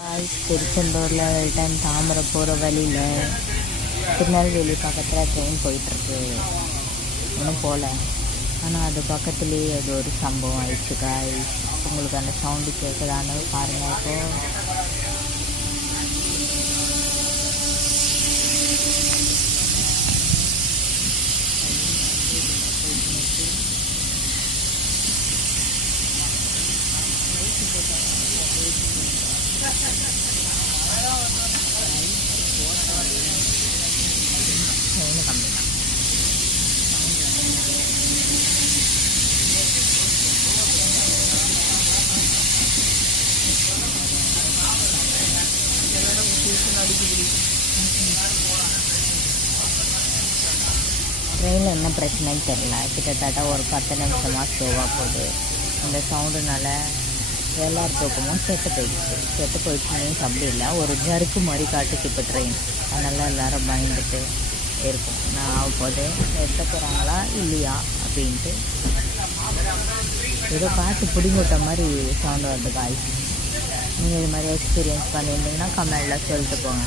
திருச்செந்தூரில் டைம் தாமரை போகிற வழியில் திருநெல்வேலி பக்கத்தில் ட்ரெயின் போயிட்டுருக்கு. இன்னும் போகல, ஆனால் அது பக்கத்துலேயே அது ஒரு சம்பவம் ஆயிடுச்சு காய்ஸ். உங்களுக்கு அந்த சவுண்டு கேட்குதான்னு பாருங்கள். இப்போது ட்ரெயின் கம்மி தான். ட்ரெயினில் என்ன பிரச்சனைன்னு தெரில. கிட்டத்தட்ட ஒரு 10 நிமிஷமாக ஸ்லோவாக போகுது. இந்த சவுண்டுனால எல்லார் தூக்கமும் செத்து போயிடுச்சு மீன்ஸ் அப்படி இல்லை, ஒரு ஜருக்கு மாதிரி காட்டுக்கு இப்போ ட்ரெயின். அதனால் எல்லோரும் பயந்துட்டு இருக்கும், நான் ஆகும்போது எடுத்த போகிறாங்களா இல்லையா அப்படின்ட்டு. ஏதோ காற்று பிடிங்கிட்ட மாதிரி சவுண்டு வருது காய்ச்சி. நீங்கள் இது மாதிரி எக்ஸ்பீரியன்ஸ் பண்ணியிருந்தீங்கன்னா கமெண்டில் சொல்லிட்டு போங்க.